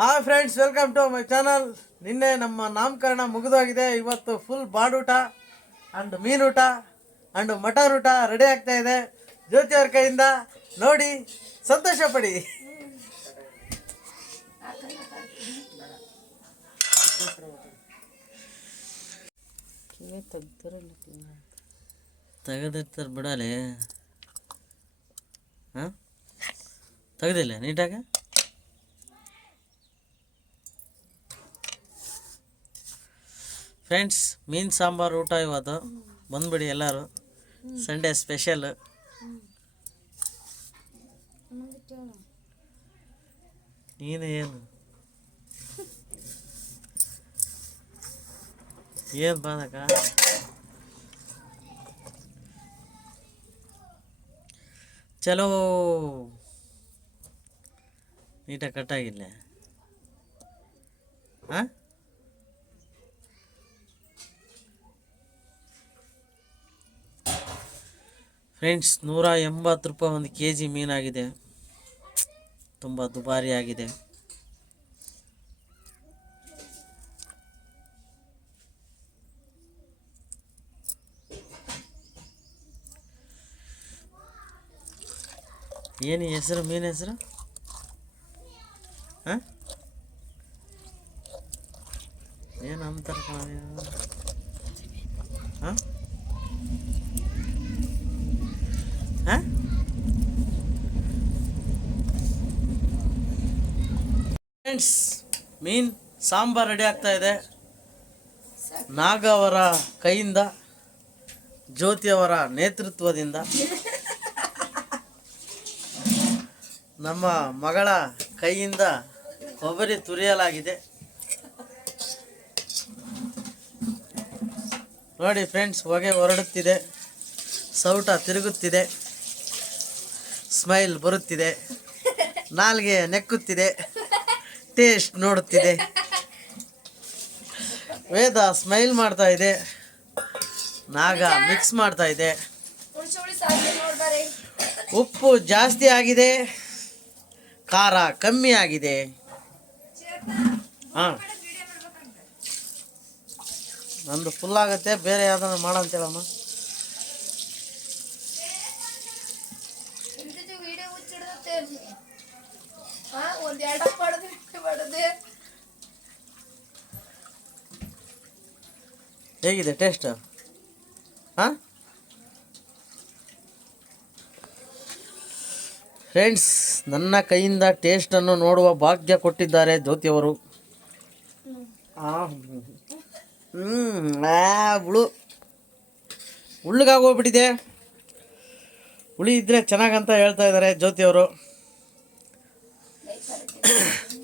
Hi friends, welcome to my channel. ನಿನ್ನೆ ನಮ್ಮ ನಾಮಕರಣ ಮುಗಿದೋಗಿದೆ. ಇವತ್ತು ಫುಲ್ ಬಾಡೂಟ ಅಂಡ್ ಮೀನೂಟ ಅಂಡ್ ಮಟನ್ ಊಟ ರೆಡಿ ಆಗ್ತಾ ಇದೆ. ಜ್ಯೋತಿ ಅವ್ರ ಕೈಯಿಂದ ನೋಡಿ ಸಂತೋಷ ಪಡಿ. ತೆಗೆದಿರ್ತಾರೆ ಬಿಡಲಿ. ಹಾಂ, ತೆಗೆದಿಲ್ಲ ನೀಟಾಗಿ. ಫ್ರೆಂಡ್ಸ್, ಮೀನು ಸಾಂಬಾರು ಊಟ ಇವತ್ತು. ಬಂದ್ಬಿಡಿ ಎಲ್ಲರೂ, ಸಂಡೇ ಸ್ಪೆಷಲ್. ನೀನು ಏನು ಬಾದಕ ಚಲೋ ನೀಟಾಗಿ ಕಟ್ಟಾಗಿಲ್ಲ. ಹಾಂ, ಫ್ರೆಂಡ್ಸ್, 180 ರೂಪಾಯಿ ಒಂದು ಕೆಜಿ ಮೀನಾಗಿದೆ. ತುಂಬ ದುಬಾರಿ ಆಗಿದೆ. ಏನು ಹೆಸರು, ಮೀನು ಹೆಸರು? ಹಾಂ, ಏನು ಅಂತಾರೆ? ಹಾಂ ಹಾಂ, ಫ್ರೆಂಡ್ಸ್, ಮೀನು ಸಾಂಬಾರು ರೆಡಿ ಆಗ್ತಾ ಇದೆ. ನಾಗ ಅವರ ಕೈಯಿಂದ, ಜ್ಯೋತಿಯವರ ನೇತೃತ್ವದಿಂದ, ನಮ್ಮ ಮಗಳ ಕೈಯಿಂದ ಕೊಬ್ಬರಿ ತುರಿಯಲಾಗಿದೆ. ನೋಡಿ ಫ್ರೆಂಡ್ಸ್, ಹೊಗೆ ಹೊರಡುತ್ತಿದೆ, ಸೌಟ ತಿರುಗುತ್ತಿದೆ, ಸ್ಮೈಲ್ ಬರುತ್ತಿದೆ, ನಾಲ್ಗೆ ನೆಕ್ಕುತ್ತಿದೆ, ಟೇಸ್ಟ್ ನೋಡುತ್ತಿದೆ. ವೇದ ಸ್ಮೈಲ್ ಮಾಡ್ತಾ ಇದೆ, ನಾಗ ಮಿಕ್ಸ್ ಮಾಡ್ತಾ ಇದೆ. ಉಪ್ಪು ಜಾಸ್ತಿ ಆಗಿದೆ, ಖಾರ ಕಮ್ಮಿ ಆಗಿದೆ. ಹಾಂ, ನಂದು ಫುಲ್ ಆಗುತ್ತೆ. ಬೇರೆ ಯಾವ್ದಾದ್ರು ಮಾಡಂತೇಳಮ್ಮ. ಹೇಗಿದೆ ಟೇಸ್ಟ್? ಹಾಂ ಫ್ರೆಂಡ್ಸ್, ನನ್ನ ಕೈಯಿಂದ ಟೇಸ್ಟನ್ನು ನೋಡುವ ಭಾಗ್ಯ ಕೊಟ್ಟಿದ್ದಾರೆ ಜ್ಯೋತಿಯವರು. ಉಳ್ಳಿಗಾಗೋಗ್ಬಿಟ್ಟಿದೆ. ಹುಳಿ ಇದ್ದರೆ ಚೆನ್ನಾಗಂತ ಹೇಳ್ತಾ ಇದ್ದಾರೆ ಜ್ಯೋತಿಯವರು.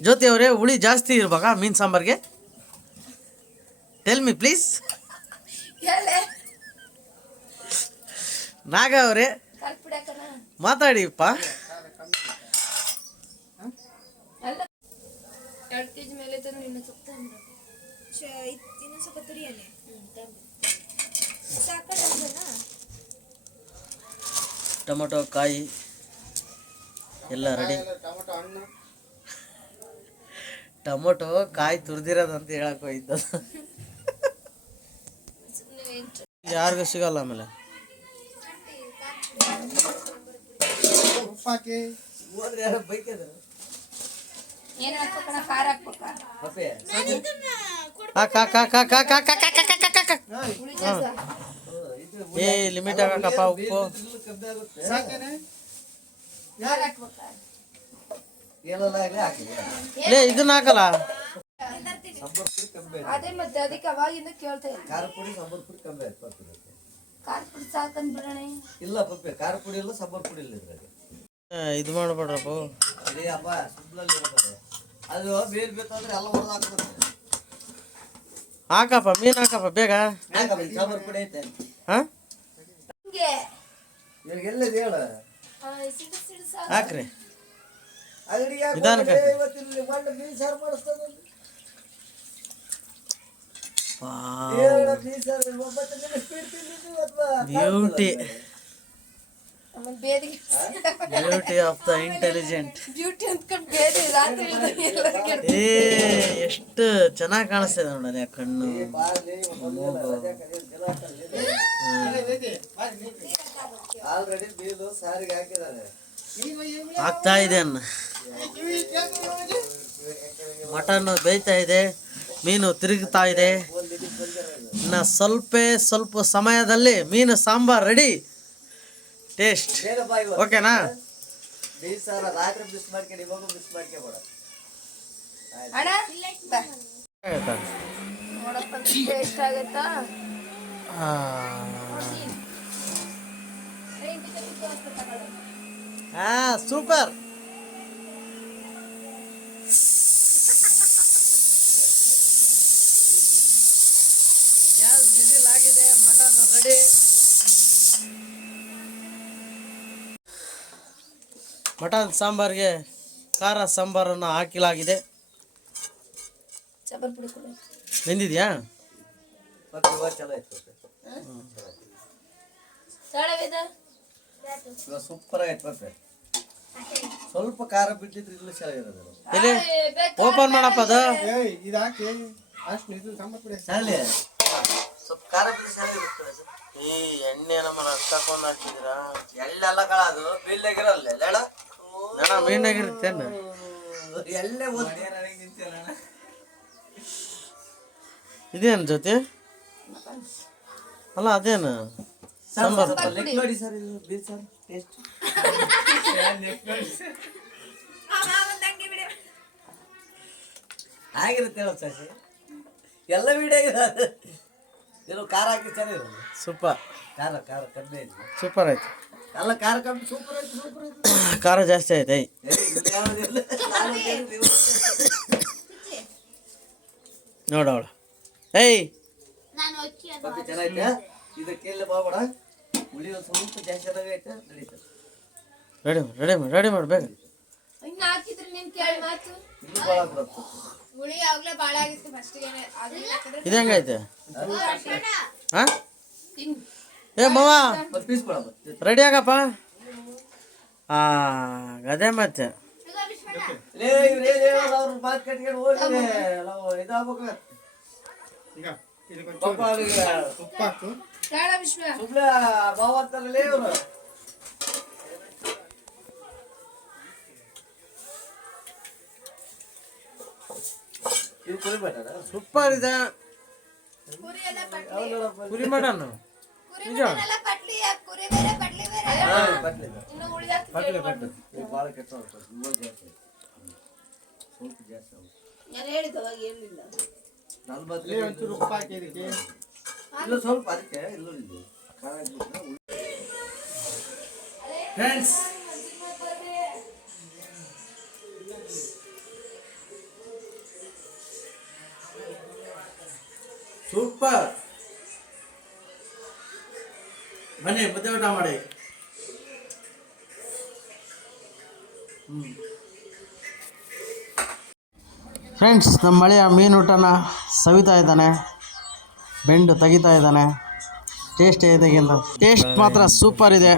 ಜ್ಯೋತಿಯವರೇ, ಹುಳಿ ಜಾಸ್ತಿ ಇರ್ಬೇಕಾ ಮೀನು ಸಾಂಬಾರಿಗೆ? Tell me please. ನಾಗ ಅವರೇ ಮಾತಾಡಿಪ್ಪ. ಟೊಮೊಟೊ ಕಾಯಿ ಎಲ್ಲ ರೆಡಿ. ಟೊಮೊಟೊ ಕಾಯಿ ತುರಿದಿರೋದಂತ ಹೇಳಕ್ ಹೋಯ್ತು. ಯಾರಿಗೂ ಸಿಗಲ್ಲ. ಆಮೇಲೆ ಏ ಲಿಮಿಟ್ ಆಗಕ್ಕಪ್ಪ ಉಪ್ಪು. ಲೇ, ಇದನ್ನ ಹಾಕಲ್ಲ. ಇದು ಮಾಡಬೇಡ್ರಪ್ಪ. ಹಾಕಪ್ಪ, ಮೀನು ಹಾಕಪ್ಪ ಬೇಗ. ಹಾಂ, ಹಾಕ್ರಿ ನಿಧಾನಕ್ಕೆ. Beauty. Beauty of the intelligent. ಏ ಎಷ್ಟು ಚೆನ್ನಾಗಿ ಕಾಣಿಸ್ತಿದೆ ನೋಡನೆ ಕಣ್ಣು, ಮೂಗು. ಆಗ್ತಾ ಇದೆ ಅನ್ನ. ಮಟನ್ ಬೇಯ್ತಾ ಇದೆ, ಮೀನು ತಿರುಗ್ತಾ ಇದೆ. ಇನ್ನು ಸ್ವಲ್ಪ ಸಮಯದಲ್ಲಿ ಮೀನು ಸಾಂಬಾರ್ ರೆಡಿ. ಟೇಸ್ಟ್ ಓಕೆನಾ? ಸೂಪರ್. ಗ್ಯಾಸ್ ಬಿಸಿಲ್ ಆಗಿದೆ, ಮಟನ್ ರೆಡಿ. ಮಟನ್ ಸಾಂಬಾರ್ಗೆ ಖಾರ ಸಾಂಬಾರನ್ನು ಹಾಕಲಾಗಿದೆ. ಬೆಂದಿದ್ಯಾ? ಸೂಪರ್ ಆಯ್ತು. ಸ್ವಲ್ಪ ಖಾರ ಬಿಟ್ಟಿದ್ರೆ ಇಲ್ಲೂ ಚೆನ್ನಾಗಿರೋದು. ಎಲ್ಲಿ ಓಪನ್ ಮಾಡಪ್ಪ ಅದು. ಸ್ವಲ್ಪ ಖಾರ ಈ ಎಣ್ಣೆ ನಮ್ಮನ್ನ ತಕೊಂಡ್ ಹಾಕಿದಿರಾ? ಎಳ್ಳೆಲ್ಲ ಕಳದು ಬೀಳ್ದಾಗಿರಲ್ಲ ಮೀನಾಗಿರುತ್ತೇನು? ಎಳ್ಳೆ ಇದೇನು ಜೊತೆ ಅಲ್ಲ, ಅದೇನು ಸಾಂಬಾರ್ ನೋಡಿ ಸರ್. ಇದು ಬೀರ್ ಸರ್ ಟೇಸ್ಟ್ ಆಗಿರುತ್ತೆ ಹೇಳೋ ಸಸಿ. ಎಲ್ಲ ವಿಡಿಯೋ ಇದು ಖಾರ ಹಾಕಿ ಚೆನ್ನಾಗಿರೋದು. ಸೂಪರ್. ಖಾರ ಕಡಿಮೆ ಆಯ್ತು. ಸೂಪರ್ ಆಯ್ತು. ಎಲ್ಲ ಖಾರ ಕಮ್ಮಿ. ಸೂಪರ್ ಆಯ್ತು. ಖಾರ ಜಾಸ್ತಿ ಆಯ್ತು. ನೋಡವಳ ಏಯ್ ಚೆನ್ನಾಯ್ತಾ? ಇದಕ್ಕೆಲ್ಲ ಬಾಬೇಡ, ಹುಳಿ ಒಂದು ಸ್ವಲ್ಪ ಜಾಸ್ತಿ ಆದಾಗೈತೆ. ರೆಡಿ ಮಾಡ್ಬೇಕು. ಇದು ಹೆಂಗೈತೆ? ಏ ಮಾವ ರೆಡಿ ಆಗಪ್ಪ. ಅದೇ ಮತ್ತೆ ಸೂಪರ್ ಇದೆ. ಕುರಿ ಮಟನ್ ನಿಜ. Friends super. ಬನ್ನಿ ಮುದ್ದೆ ಊಟ ಮಾಡಿ. ಫ್ರೆಂಡ್ಸ್ ನಮ್ಮ ಮಳೆಯ ಮೀನು ಊಟನ ಸವಿತಾ ಇದ್ದಾನೆ, ಬೆಂಡು ತೆಗಿತಾ ಇದ್ದಾನೆ. ಟೇಸ್ಟ್ ಹೇಗೆ ಅಂತ. ಟೇಸ್ಟ್ ಮಾತ್ರ ಸೂಪರ್ ಇದೆ.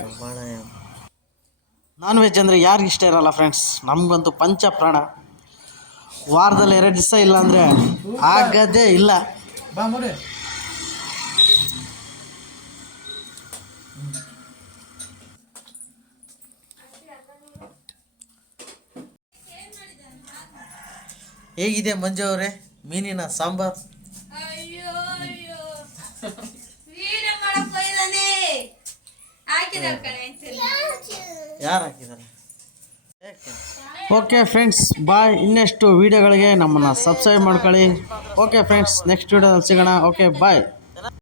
ನಾನ್ ವೆಜ್ ಅಂದರೆ ಯಾರಿಗೆ ಇಷ್ಟ ಇರಲ್ಲ ಫ್ರೆಂಡ್ಸ್? ನಮಗಂತೂ ಪಂಚ ಪ್ರಾಣ. ವಾರದಲ್ಲಿ 2 ದಿವಸ ಇಲ್ಲ ಅಂದರೆ ಆಗದೇ ಇಲ್ಲ. ಹೇಗಿದೆ ಮಂಜು ಅವರೇ ಮೀನಿನ ಸಾಂಬಾರ್? ಯಾರು ಹಾಕಿದ್ದಾರೆ? Okay friends bye. ಇನ್ನೆಷ್ಟು ವೀಡಿಯೋಗಳಿಗೆ ನಮ್ಮನ್ನು ಸಬ್ಸ್ಕ್ರೈಬ್ ಮಾಡ್ಕೊಳ್ಳಿ. ಓಕೆ ಫ್ರೆಂಡ್ಸ್, ನೆಕ್ಸ್ಟ್ ವೀಡಿಯೋದಲ್ಲಿ ಸಿಗೋಣ. ಓಕೆ ಬಾಯ್.